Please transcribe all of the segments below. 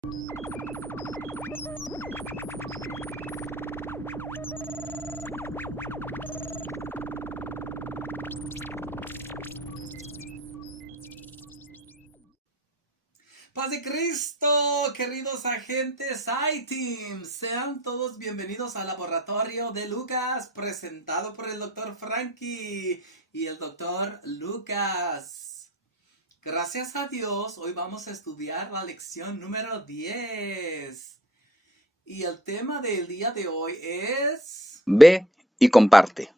Paz de Cristo, queridos agentes iTeam, sean todos bienvenidos al laboratorio de Lucas, presentado por el Dr. Frankie y el Dr. Lucas. Gracias a Dios, hoy vamos a estudiar la lección número 10. Y el tema del día de hoy es... Ve y comparte.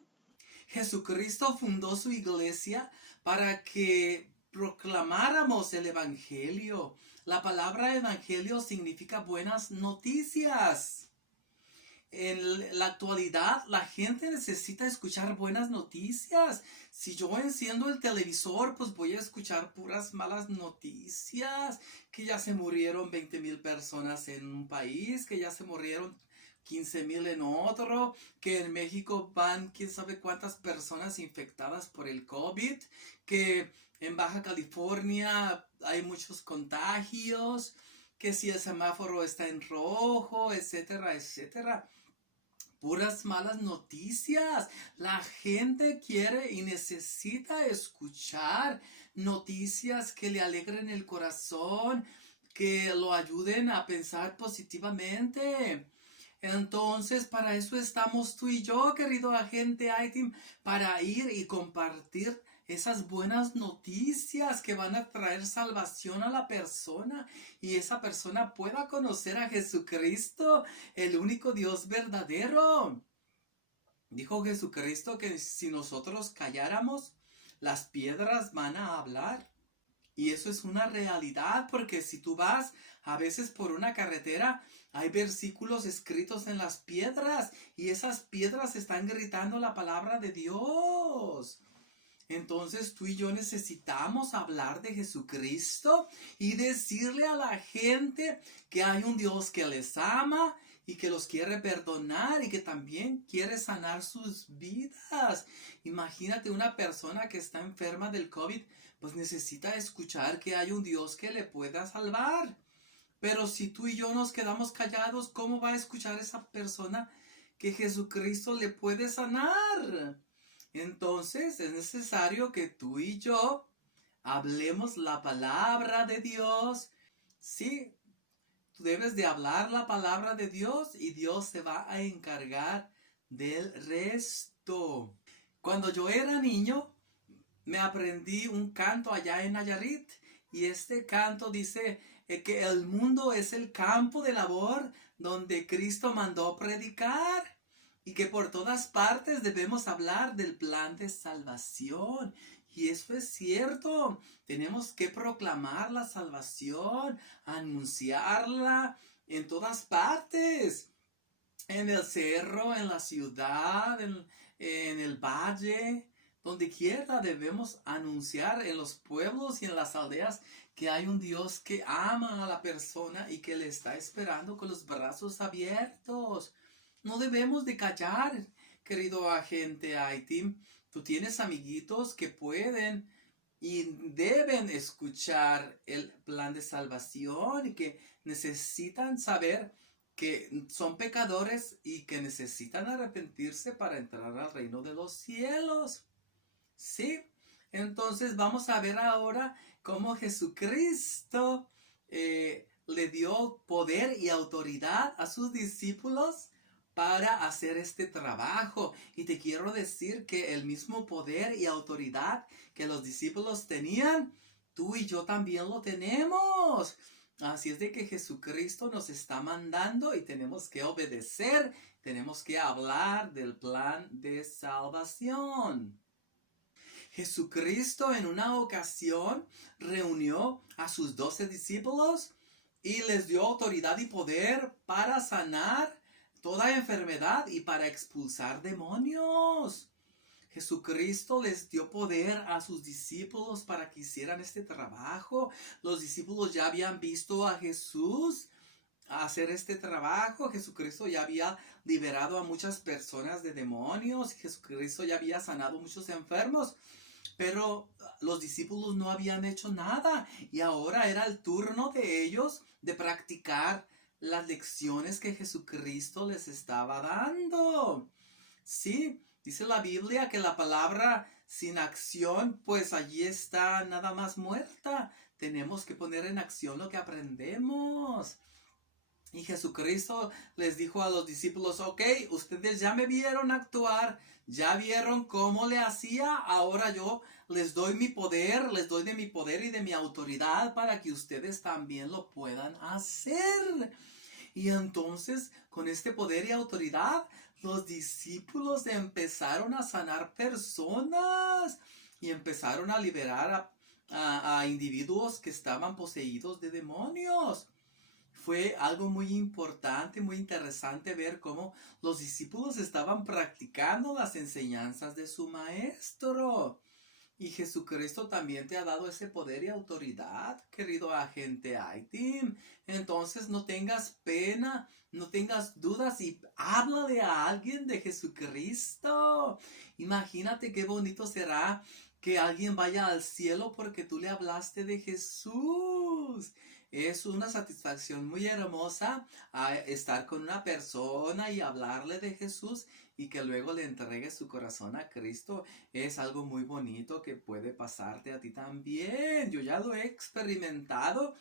Jesucristo fundó su iglesia para que proclamáramos el Evangelio. La palabra Evangelio significa buenas noticias. En la actualidad, la gente necesita escuchar buenas noticias. Si yo enciendo el televisor, pues voy a escuchar puras malas noticias. Que ya se murieron 20,000 personas en un país, que ya se murieron 15,000 en otro, que en México van quién sabe cuántas personas infectadas por el COVID, que en Baja California hay muchos contagios, que si el semáforo está en rojo, etcétera, etcétera. Puras malas noticias. La gente quiere y necesita escuchar noticias que le alegren el corazón, que lo ayuden a pensar positivamente. Entonces, para eso estamos tú y yo, querido agente iTeam, para ir y compartir esas buenas noticias que van a traer salvación a la persona y esa persona pueda conocer a Jesucristo, el único Dios verdadero. Dijo Jesucristo que si nosotros calláramos, las piedras van a hablar. Y eso es una realidad, porque si tú vas a veces por una carretera, hay versículos escritos en las piedras y esas piedras están gritando la palabra de Dios. Entonces tú y yo necesitamos hablar de Jesucristo y decirle a la gente que hay un Dios que les ama y que los quiere perdonar y que también quiere sanar sus vidas. Imagínate una persona que está enferma del COVID, pues necesita escuchar que hay un Dios que le pueda salvar. Pero si tú y yo nos quedamos callados, ¿cómo va a escuchar esa persona que Jesucristo le puede sanar? Entonces es necesario que tú y yo hablemos la palabra de Dios. Sí, tú debes de hablar la palabra de Dios y Dios se va a encargar del resto. Cuando yo era niño, me aprendí un canto allá en Nayarit y este canto dice que el mundo es el campo de labor donde Cristo mandó predicar y que por todas partes debemos hablar del plan de salvación. Y eso es cierto, tenemos que proclamar la salvación, anunciarla en todas partes, en el cerro, en la ciudad, en el valle. Donde quiera debemos anunciar en los pueblos y en las aldeas que hay un Dios que ama a la persona y que le está esperando con los brazos abiertos. No debemos de callar, querido agente iTeam. Tú tienes amiguitos que pueden y deben escuchar el plan de salvación y que necesitan saber que son pecadores y que necesitan arrepentirse para entrar al reino de los cielos. Sí, entonces vamos a ver ahora cómo Jesucristo le dio poder y autoridad a sus discípulos para hacer este trabajo. Y te quiero decir que el mismo poder y autoridad que los discípulos tenían, tú y yo también lo tenemos. Así es de que Jesucristo nos está mandando y tenemos que obedecer, tenemos que hablar del plan de salvación. Jesucristo en una ocasión reunió a sus 12 discípulos y les dio autoridad y poder para sanar toda enfermedad y para expulsar demonios. Jesucristo les dio poder a sus discípulos para que hicieran este trabajo. Los discípulos ya habían visto a Jesús hacer este trabajo. Jesucristo ya había liberado a muchas personas de demonios. Jesucristo ya había sanado a muchos enfermos. Pero los discípulos no habían hecho nada y ahora era el turno de ellos de practicar las lecciones que Jesucristo les estaba dando. Sí, dice la Biblia que la palabra sin acción, pues allí está nada más muerta. Tenemos que poner en acción lo que aprendemos. Y Jesucristo les dijo a los discípulos, ok, ustedes ya me vieron actuar, ya vieron cómo le hacía, ahora yo les doy mi poder, les doy de mi poder y de mi autoridad para que ustedes también lo puedan hacer. Y entonces, con este poder y autoridad, los discípulos empezaron a sanar personas y empezaron a liberar a individuos que estaban poseídos de demonios. Fue algo muy importante, muy interesante ver cómo los discípulos estaban practicando las enseñanzas de su maestro. Y Jesucristo también te ha dado ese poder y autoridad, querido agente ITIM. Entonces no tengas pena, no tengas dudas y háblale a alguien de Jesucristo. Imagínate qué bonito será que alguien vaya al cielo porque tú le hablaste de Jesús. Es una satisfacción muy hermosa estar con una persona y hablarle de Jesús y que luego le entregue su corazón a Cristo. Es algo muy bonito que puede pasarte a ti también. Yo ya lo he experimentado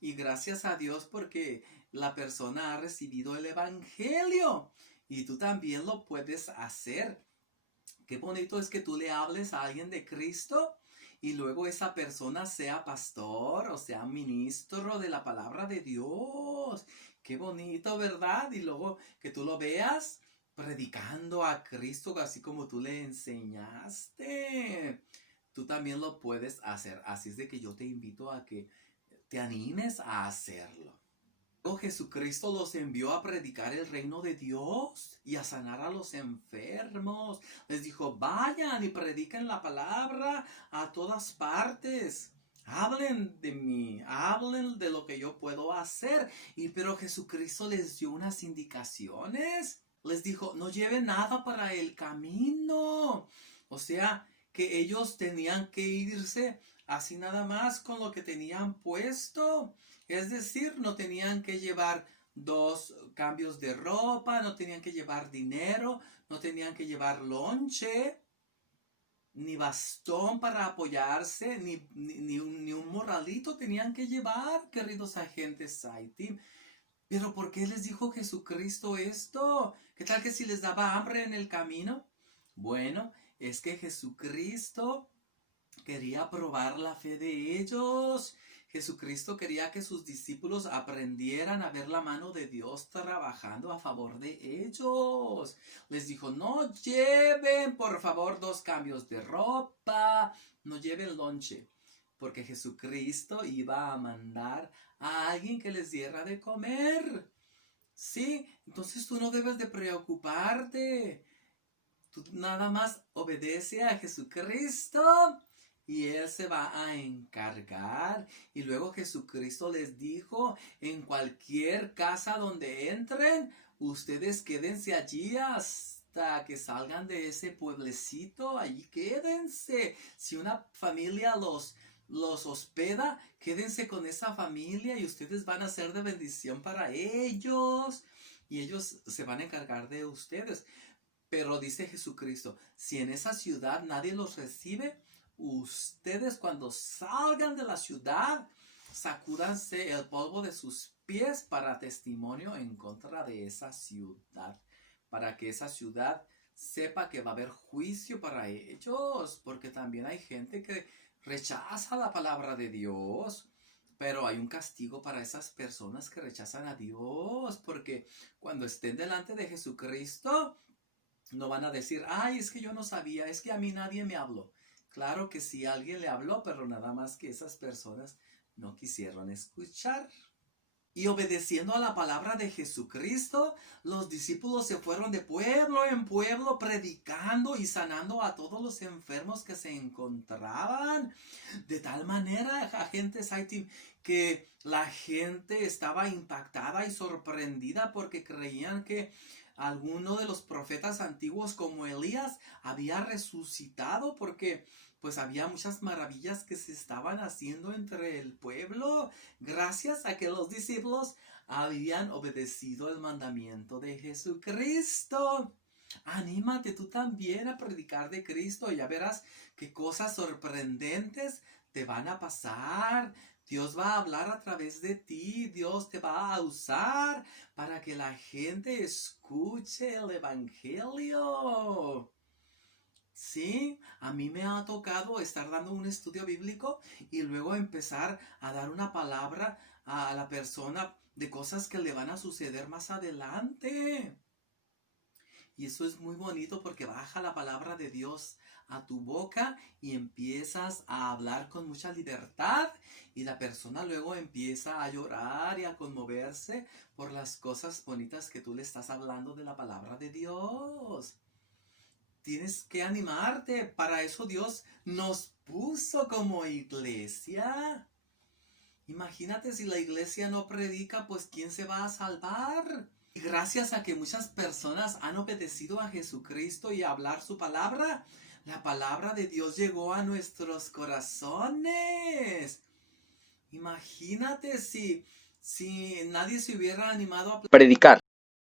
y gracias a Dios porque la persona ha recibido el Evangelio y tú también lo puedes hacer. Qué bonito es que tú le hables a alguien de Cristo y luego esa persona sea pastor o sea ministro de la palabra de Dios. Qué bonito, ¿verdad? Y luego que tú lo veas predicando a Cristo así como tú le enseñaste. Tú también lo puedes hacer. Así es de que yo te invito a que te animes a hacerlo. Jesucristo los envió a predicar el reino de Dios y a sanar a los enfermos. Les dijo, vayan y prediquen la palabra a todas partes. Hablen de mí, hablen de lo que yo puedo hacer. Pero Jesucristo les dio unas indicaciones. Les dijo, no lleven nada para el camino. O sea, que ellos tenían que irse así nada más con lo que tenían puesto. Es decir, no tenían que llevar 2 cambios de ropa, no tenían que llevar dinero, no tenían que llevar lonche, ni bastón para apoyarse, ni un morralito tenían que llevar, queridos agentes ITIM. Pero ¿por qué les dijo Jesucristo esto? ¿Qué tal que si les daba hambre en el camino? Bueno, es que Jesucristo quería probar la fe de ellos. Jesucristo quería que sus discípulos aprendieran a ver la mano de Dios trabajando a favor de ellos. Les dijo, no lleven por favor 2 cambios de ropa, no lleven lonche, porque Jesucristo iba a mandar a alguien que les diera de comer. Sí, entonces tú no debes de preocuparte. Tú nada más obedece a Jesucristo y Él se va a encargar. Y luego Jesucristo les dijo, en cualquier casa donde entren, ustedes quédense allí hasta que salgan de ese pueblecito. Allí quédense. Si una familia los hospeda, quédense con esa familia y ustedes van a ser de bendición para ellos. Y ellos se van a encargar de ustedes. Pero dice Jesucristo, si en esa ciudad nadie los recibe, ustedes cuando salgan de la ciudad, sacúdanse el polvo de sus pies para testimonio en contra de esa ciudad. Para que esa ciudad sepa que va a haber juicio para ellos. Porque también hay gente que rechaza la palabra de Dios. Pero hay un castigo para esas personas que rechazan a Dios. Porque cuando estén delante de Jesucristo, no van a decir, ay, es que yo no sabía, es que a mí nadie me habló. Claro que sí, alguien le habló, pero nada más que esas personas no quisieron escuchar. Y obedeciendo a la palabra de Jesucristo, los discípulos se fueron de pueblo en pueblo predicando y sanando a todos los enfermos que se encontraban. De tal manera, agentes ITIM, que la gente estaba impactada y sorprendida porque creían que alguno de los profetas antiguos como Elías había resucitado, porque pues había muchas maravillas que se estaban haciendo entre el pueblo, gracias a que los discípulos habían obedecido el mandamiento de Jesucristo. Anímate tú también a predicar de Cristo y ya verás qué cosas sorprendentes te van a pasar. Dios va a hablar a través de ti, Dios te va a usar para que la gente escuche el evangelio. Sí, a mí me ha tocado estar dando un estudio bíblico y luego empezar a dar una palabra a la persona de cosas que le van a suceder más adelante. Y eso es muy bonito porque baja la palabra de Dios a tu boca y empiezas a hablar con mucha libertad y la persona luego empieza a llorar y a conmoverse por las cosas bonitas que tú le estás hablando de la palabra de Dios. Tienes que animarte, para eso Dios nos puso como iglesia. Imagínate si la iglesia no predica, pues ¿quién se va a salvar? Y gracias a que muchas personas han obedecido a Jesucristo y a hablar su palabra, la palabra de Dios llegó a nuestros corazones. Imagínate si nadie se hubiera animado a predicar,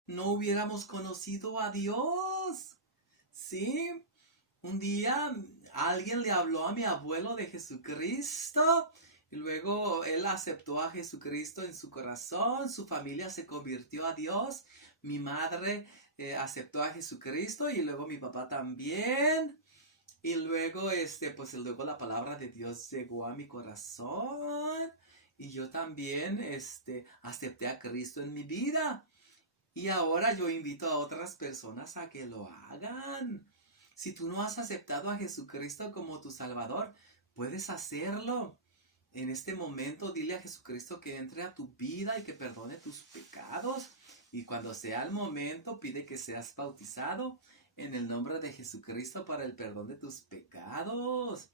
no hubiéramos conocido a Dios. Sí, un día alguien le habló a mi abuelo de Jesucristo y luego él aceptó a Jesucristo en su corazón, su familia se convirtió a Dios, mi madre aceptó a Jesucristo y luego mi papá también. Y luego, pues luego la palabra de Dios llegó a mi corazón y yo también, acepté a Cristo en mi vida. Y ahora yo invito a otras personas a que lo hagan. Si tú no has aceptado a Jesucristo como tu Salvador, puedes hacerlo. En este momento dile a Jesucristo que entre a tu vida y que perdone tus pecados. Y cuando sea el momento, pide que seas bautizado en el nombre de Jesucristo para el perdón de tus pecados.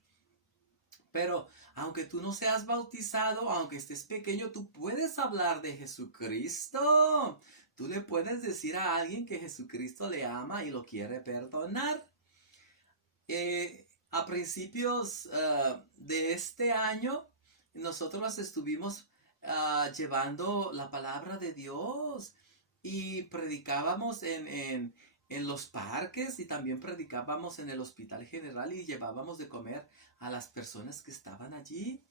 Pero aunque tú no seas bautizado, aunque estés pequeño, tú puedes hablar de Jesucristo. Tú le puedes decir a alguien que Jesucristo le ama y lo quiere perdonar. A principios de este año, nosotros estuvimos llevando la palabra de Dios y predicábamos en los parques y también predicábamos en el Hospital General y llevábamos de comer a las personas que estaban allí.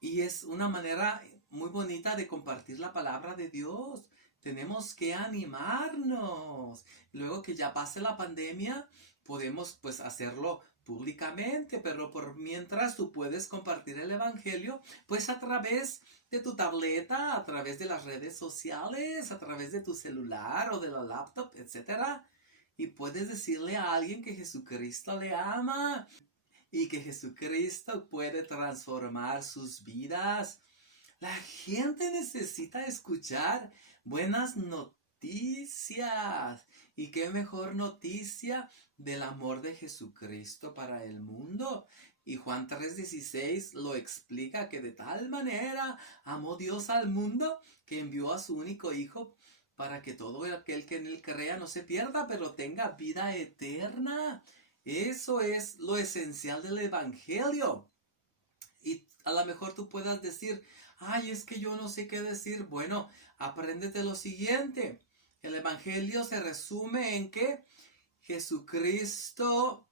Y es una manera muy bonita de compartir la palabra de Dios. Tenemos que animarnos. Luego que ya pase la pandemia, podemos pues hacerlo públicamente, pero por mientras tú puedes compartir el evangelio pues a través de tu tableta, a través de las redes sociales, a través de tu celular o de la laptop, etcétera. Y puedes decirle a alguien que Jesucristo le ama y que Jesucristo puede transformar sus vidas. La gente necesita escuchar buenas noticias. ¿Y qué mejor noticia del amor de Jesucristo para el mundo? Y Juan 3:16 lo explica, que de tal manera amó Dios al mundo que envió a su único Hijo para que todo aquel que en él crea no se pierda, pero tenga vida eterna. Eso es lo esencial del evangelio. Y a lo mejor tú puedas decir, ay, es que yo no sé qué decir. Bueno, apréndete lo siguiente. El evangelio se resume en que Jesucristo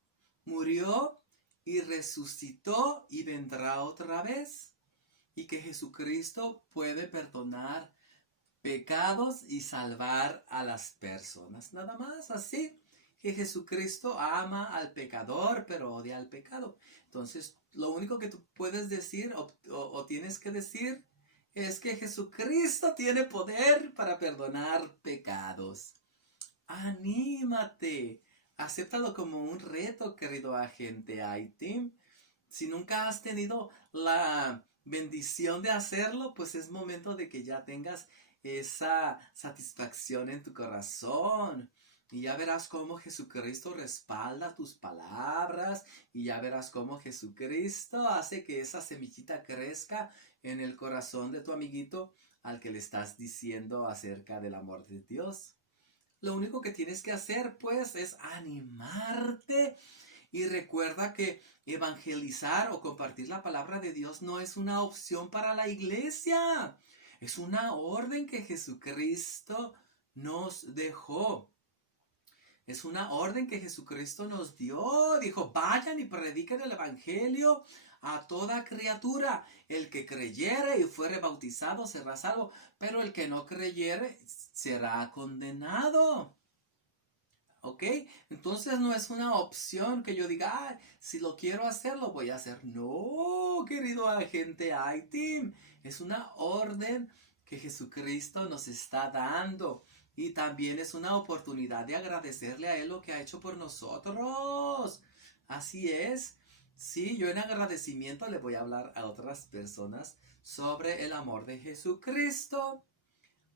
murió y resucitó y vendrá otra vez. Y que Jesucristo puede perdonar pecados y salvar a las personas. Nada más así. Que Jesucristo ama al pecador, pero odia al pecado. Entonces, lo único que tú puedes decir o tienes que decir es que Jesucristo tiene poder para perdonar pecados. ¡Anímate! Acéptalo como un reto, querido agente IT. Si nunca has tenido la bendición de hacerlo, pues es momento de que ya tengas esa satisfacción en tu corazón. Y ya verás cómo Jesucristo respalda tus palabras. Y ya verás cómo Jesucristo hace que esa semillita crezca en el corazón de tu amiguito al que le estás diciendo acerca del amor de Dios. Lo único que tienes que hacer, pues, es animarte Y recuerda que evangelizar o compartir la palabra de Dios no es una opción para la iglesia. Es una orden que Jesucristo nos dejó. Es una orden que Jesucristo nos dio. Dijo, vayan y prediquen el evangelio a toda criatura. El que creyere y fuere bautizado será salvo, pero el que no creyere será condenado. ¿Ok? Entonces no es una opción que yo diga, ah, si lo quiero hacer, lo voy a hacer. No, querido agente I-Team. Es una orden que Jesucristo nos está dando. Y también es una oportunidad de agradecerle a Él lo que ha hecho por nosotros. Así es. Sí, yo en agradecimiento le voy a hablar a otras personas sobre el amor de Jesucristo.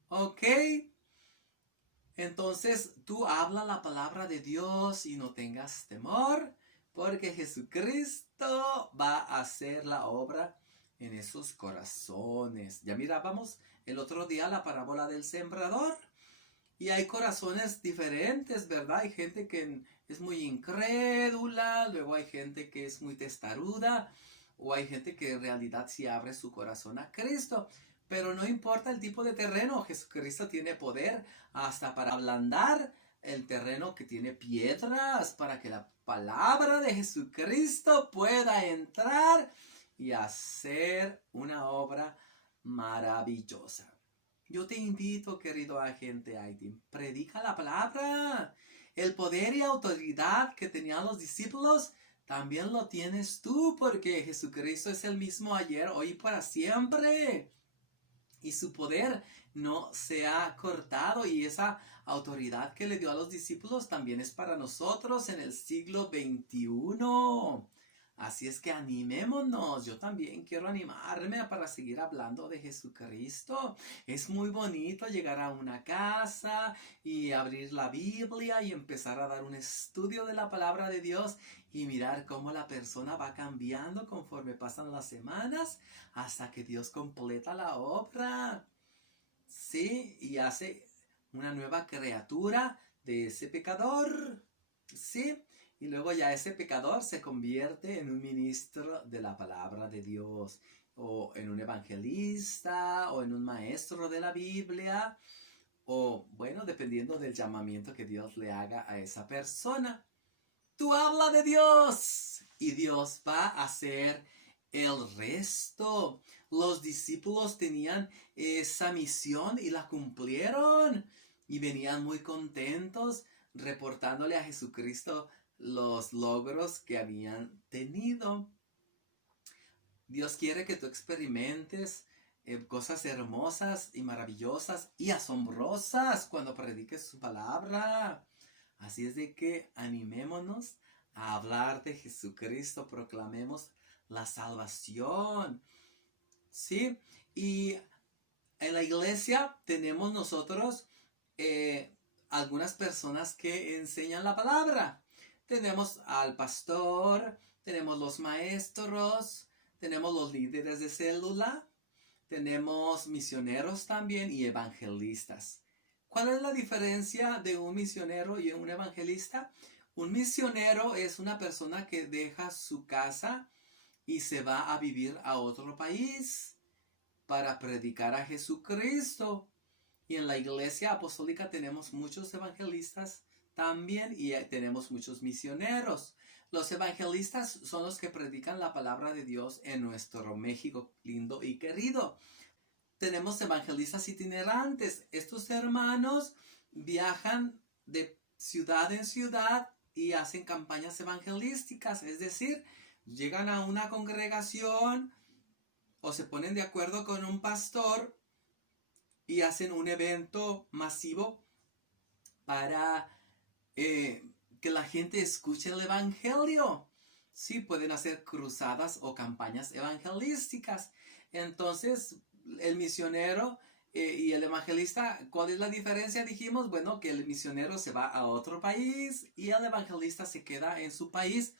¿Ok? Entonces tú habla la palabra de Dios y no tengas temor, porque Jesucristo va a hacer la obra en esos corazones. Ya mirábamos el otro día la parábola del sembrador. Y hay corazones diferentes, ¿verdad? Hay gente que es muy incrédula, luego hay gente que es muy testaruda, o hay gente que en realidad sí abre su corazón a Cristo. Pero no importa el tipo de terreno, Jesucristo tiene poder hasta para ablandar el terreno que tiene piedras, para que la palabra de Jesucristo pueda entrar y hacer una obra maravillosa. Yo te invito, querido agente I-Team, predica la palabra. El poder y autoridad que tenían los discípulos, también lo tienes tú, porque Jesucristo es el mismo ayer, hoy y para siempre. Y su poder no se ha cortado, y esa autoridad que le dio a los discípulos también es para nosotros en el siglo XXI. Así es que animémonos. Yo también quiero animarme para seguir hablando de Jesucristo. Es muy bonito llegar a una casa y abrir la Biblia y empezar a dar un estudio de la palabra de Dios y mirar cómo la persona va cambiando conforme pasan las semanas hasta que Dios completa la obra. Sí, y hace una nueva criatura de ese pecador. Sí. Y luego ya ese pecador se convierte en un ministro de la palabra de Dios, o en un evangelista, o en un maestro de la Biblia, o bueno, dependiendo del llamamiento que Dios le haga a esa persona. Tú habla de Dios y Dios va a hacer el resto. Los discípulos tenían esa misión y la cumplieron, y venían muy contentos reportándole a Jesucristo los logros que habían tenido. Dios quiere que tú experimentes cosas hermosas y maravillosas y asombrosas cuando prediques su palabra. Así es de que animémonos a hablar de Jesucristo, proclamemos la salvación. Sí, y en la iglesia tenemos nosotros algunas personas que enseñan la palabra. Tenemos al pastor, tenemos los maestros, tenemos los líderes de célula, tenemos misioneros también y evangelistas. ¿Cuál es la diferencia de un misionero y un evangelista? Un misionero es una persona que deja su casa y se va a vivir a otro país para predicar a Jesucristo. Y en la iglesia apostólica tenemos muchos evangelistas también, y tenemos muchos misioneros. Los evangelistas son los que predican la palabra de Dios en nuestro México lindo y querido. Tenemos evangelistas itinerantes. Estos hermanos viajan de ciudad en ciudad y hacen campañas evangelísticas. Es decir, llegan a una congregación o se ponen de acuerdo con un pastor y hacen un evento masivo para que la gente escuche el evangelio. Sí, pueden hacer cruzadas o campañas evangelísticas. Entonces, el misionero y el evangelista, ¿cuál es la diferencia? Dijimos, bueno, que el misionero se va a otro país y el evangelista se queda en su país,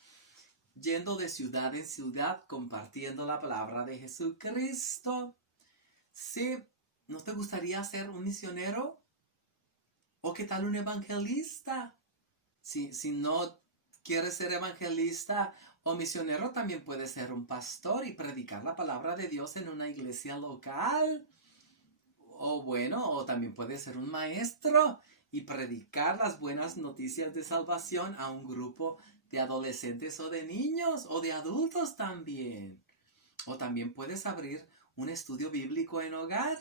yendo de ciudad en ciudad, compartiendo la palabra de Jesucristo. Sí, ¿no te gustaría ser un misionero? ¿O qué tal un evangelista? Si no quieres ser evangelista o misionero, también puedes ser un pastor y predicar la palabra de Dios en una iglesia local. O bueno, o también puedes ser un maestro y predicar las buenas noticias de salvación a un grupo de adolescentes o de niños o de adultos también. O también puedes abrir un estudio bíblico en hogar.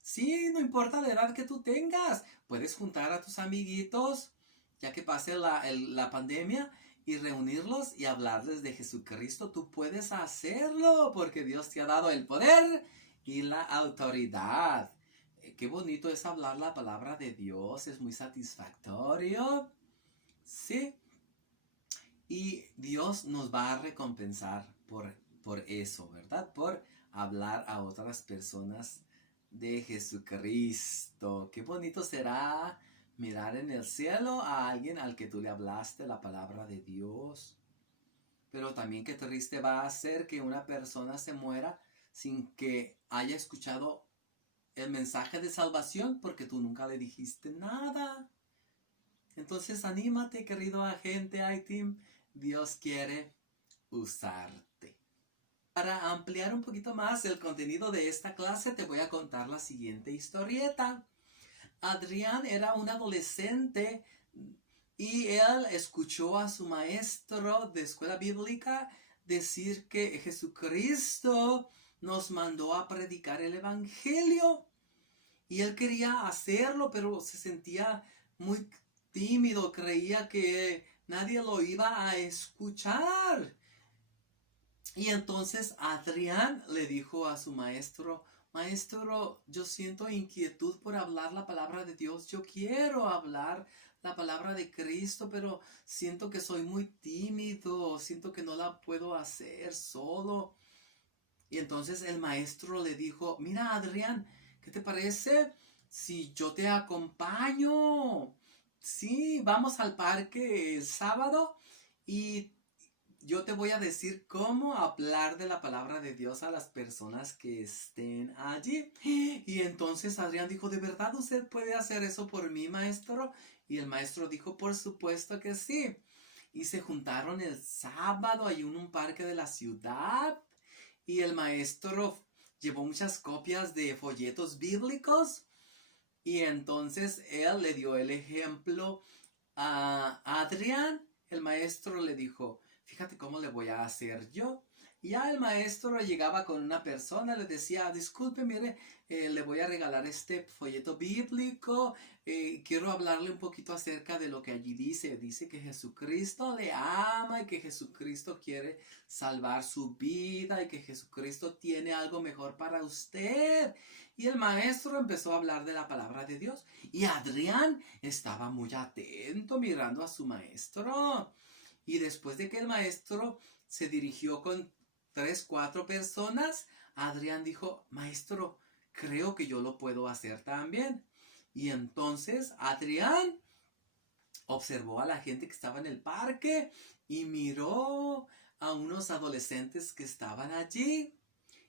Sí, no importa la edad que tú tengas. Puedes juntar a tus amiguitos, ya que pase la pandemia, y reunirlos y hablarles de Jesucristo. Tú puedes hacerlo porque Dios te ha dado el poder y la autoridad. Qué bonito es hablar la palabra de Dios. Es muy satisfactorio. Sí. Y Dios nos va a recompensar por eso, ¿verdad? Por hablar a otras personas de Jesucristo. Qué bonito será mirar en el cielo a alguien al que tú le hablaste la palabra de Dios. Pero también qué triste va a ser que una persona se muera sin que haya escuchado el mensaje de salvación porque tú nunca le dijiste nada. Entonces anímate, querido agente iTeam. Dios quiere usarte. Para ampliar un poquito más el contenido de esta clase, te voy a contar la siguiente historieta. Adrián era un adolescente y él escuchó a su maestro de escuela bíblica decir que Jesucristo nos mandó a predicar el evangelio. Y él quería hacerlo, pero se sentía muy tímido, creía que nadie lo iba a escuchar. Y entonces Adrián le dijo a su maestro: maestro, yo siento inquietud por hablar la palabra de Dios. Yo quiero hablar la palabra de Cristo, pero siento que soy muy tímido, siento que no la puedo hacer solo. Y entonces el maestro le dijo: mira, Adrián, ¿qué te parece si yo te acompaño? Sí, vamos al parque el sábado y yo te voy a decir cómo hablar de la palabra de Dios a las personas que estén allí. Y entonces Adrián dijo: ¿de verdad usted puede hacer eso por mí, maestro? Y el maestro dijo: por supuesto que sí. Y se juntaron el sábado ahí en un parque de la ciudad. Y el maestro llevó muchas copias de folletos bíblicos. Y entonces él le dio el ejemplo a Adrián. El maestro le dijo: fíjate cómo le voy a hacer yo. Y ya el maestro llegaba con una persona, le decía: disculpe, mire, le voy a regalar este folleto bíblico. Quiero hablarle un poquito acerca de lo que allí dice. Dice que Jesucristo le ama y que Jesucristo quiere salvar su vida y que Jesucristo tiene algo mejor para usted. Y el maestro empezó a hablar de la palabra de Dios. Y Adrián estaba muy atento mirando a su maestro. Y después de que el maestro se dirigió con 3, 4 personas, Adrián dijo: maestro, creo que yo lo puedo hacer también. Y entonces Adrián observó a la gente que estaba en el parque y miró a unos adolescentes que estaban allí.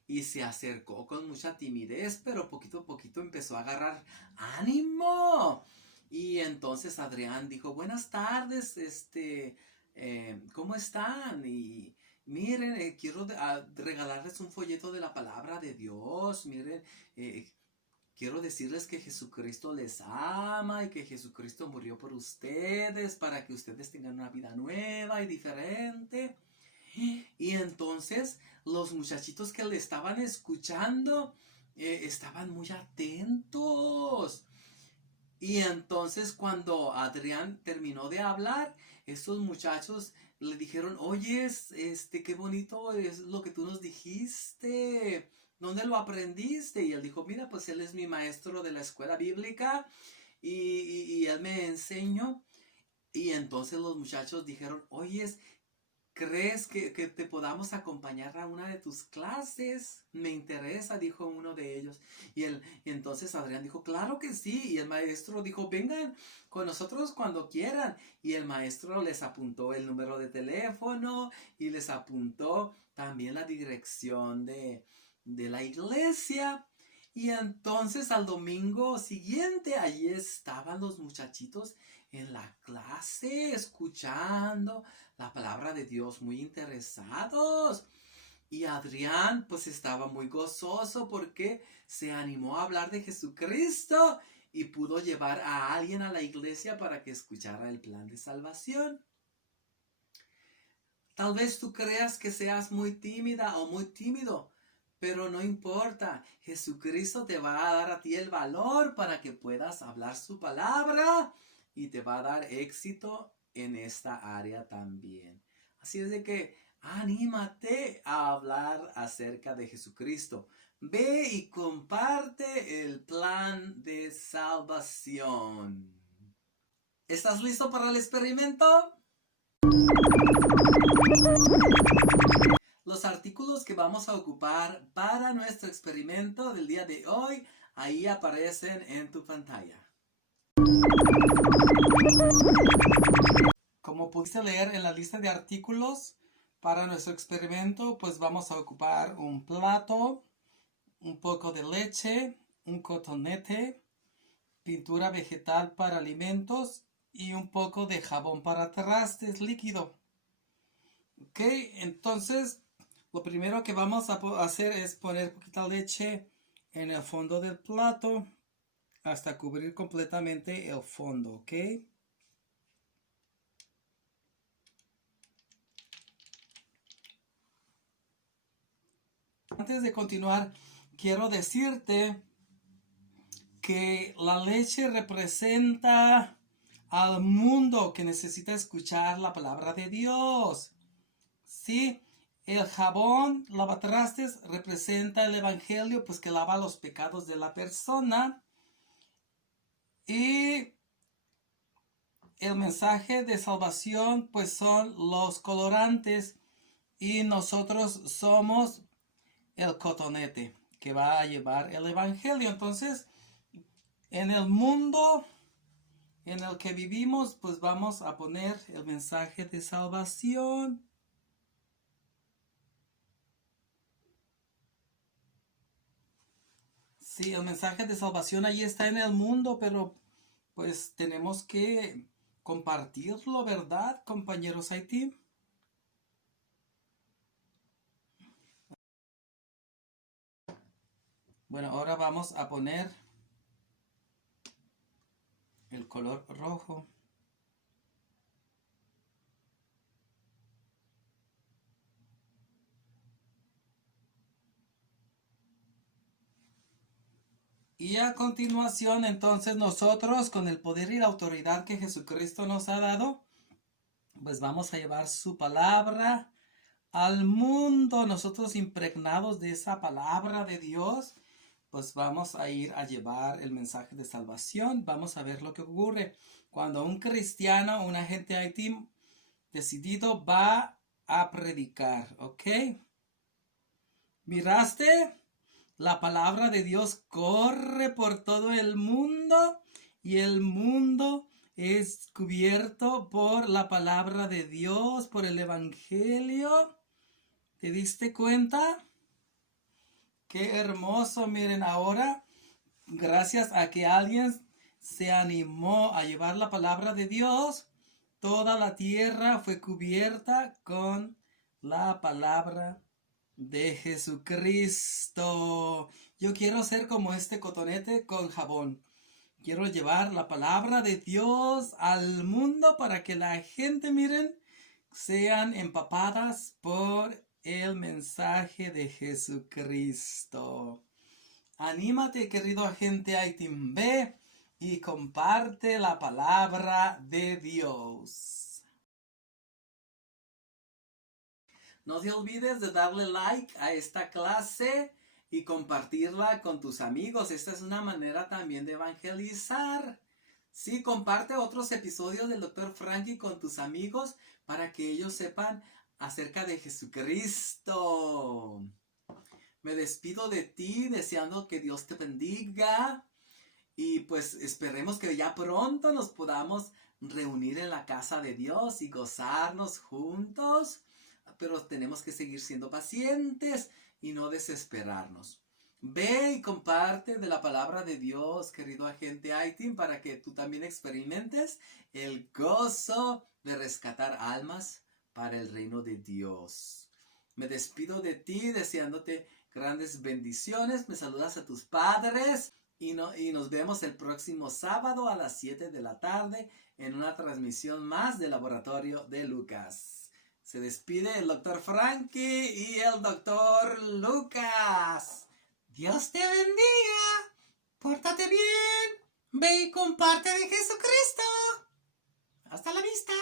Y se acercó con mucha timidez, pero poquito a poquito empezó a agarrar ánimo. Y entonces Adrián dijo: buenas tardes, ¿cómo están? Y miren, quiero regalarles un folleto de la palabra de Dios. Miren, quiero decirles que Jesucristo les ama y que Jesucristo murió por ustedes para que ustedes tengan una vida nueva y diferente. Y entonces los muchachitos que le estaban escuchando estaban muy atentos. Y entonces cuando Adrián terminó de hablar, estos muchachos le dijeron: oye, qué bonito es lo que tú nos dijiste. ¿Dónde lo aprendiste? Y él dijo: mira, pues él es mi maestro de la escuela bíblica y él me enseñó. Y entonces los muchachos dijeron: oye, ¿crees que te podamos acompañar a una de tus clases? Me interesa, dijo uno de ellos. Y entonces Adrián dijo: claro que sí. Y el maestro dijo: vengan con nosotros cuando quieran. Y el maestro les apuntó el número de teléfono y les apuntó también la dirección de la iglesia. Y entonces al domingo siguiente, allí estaban los muchachitos en la clase escuchando la palabra de Dios, muy interesados. Y Adrián pues estaba muy gozoso porque se animó a hablar de Jesucristo y pudo llevar a alguien a la iglesia para que escuchara el plan de salvación. Tal vez tú creas que seas muy tímida o muy tímido, pero no importa. Jesucristo te va a dar a ti el valor para que puedas hablar su palabra y te va a dar éxito en esta área también. Así es de que anímate a hablar acerca de Jesucristo. Ve y comparte el plan de salvación. ¿Estás listo para el experimento? Los artículos que vamos a ocupar para nuestro experimento del día de hoy, ahí aparecen en tu pantalla. Como pudiste leer en la lista de artículos para nuestro experimento, pues vamos a ocupar un plato, un poco de leche, un cotonete, pintura vegetal para alimentos y un poco de jabón para trastes líquido. Ok, entonces lo primero que vamos a hacer es poner poquita leche en el fondo del plato hasta cubrir completamente el fondo, ¿ok? Antes de continuar, quiero decirte que la leche representa al mundo que necesita escuchar la palabra de Dios. Sí, el jabón lavatrastes representa el evangelio, pues que lava los pecados de la persona. Y el mensaje de salvación, pues son los colorantes. Y nosotros somos el cotonete que va a llevar el evangelio. Entonces, en el mundo en el que vivimos, pues vamos a poner el mensaje de salvación. Sí, el mensaje de salvación ahí está en el mundo, pero pues tenemos que compartirlo, ¿verdad, compañeros Haití? Bueno, ahora vamos a poner el color rojo. Y a continuación, entonces nosotros, con el poder y la autoridad que Jesucristo nos ha dado, pues vamos a llevar su palabra al mundo. Nosotros impregnados de esa palabra de Dios, pues vamos a ir a llevar el mensaje de salvación. Vamos a ver lo que ocurre cuando un cristiano, un agente Haití decidido va a predicar, ¿ok? ¿Miraste? La palabra de Dios corre por todo el mundo y el mundo es cubierto por la palabra de Dios, por el evangelio. ¿Te diste cuenta? Qué hermoso, miren ahora, gracias a que alguien se animó a llevar la palabra de Dios, toda la tierra fue cubierta con la palabra de Jesucristo. Yo quiero ser como este cotonete con jabón. Quiero llevar la palabra de Dios al mundo para que la gente, miren, sean empapadas por el mensaje de Jesucristo. Anímate, querido agente Aitim, ve y comparte la palabra de Dios. No te olvides de darle like a esta clase y compartirla con tus amigos. Esta es una manera también de evangelizar. Sí, comparte otros episodios del Dr. Frankie con tus amigos para que ellos sepan acerca de Jesucristo. Me despido de ti deseando que Dios te bendiga y pues esperemos que ya pronto nos podamos reunir en la casa de Dios y gozarnos juntos, pero tenemos que seguir siendo pacientes y no desesperarnos. Ve y comparte de la palabra de Dios, querido agente iTeam, para que tú también experimentes el gozo de rescatar almas para el reino de Dios. Me despido de ti deseándote grandes bendiciones. Me saludas a tus padres y nos vemos el próximo sábado a las 7 de la tarde en una transmisión más del Laboratorio de Lucas. Se despide el Dr. Frankie y el Dr. Lucas. Dios te bendiga. Pórtate bien. Ve y comparte de Jesucristo. Hasta la vista.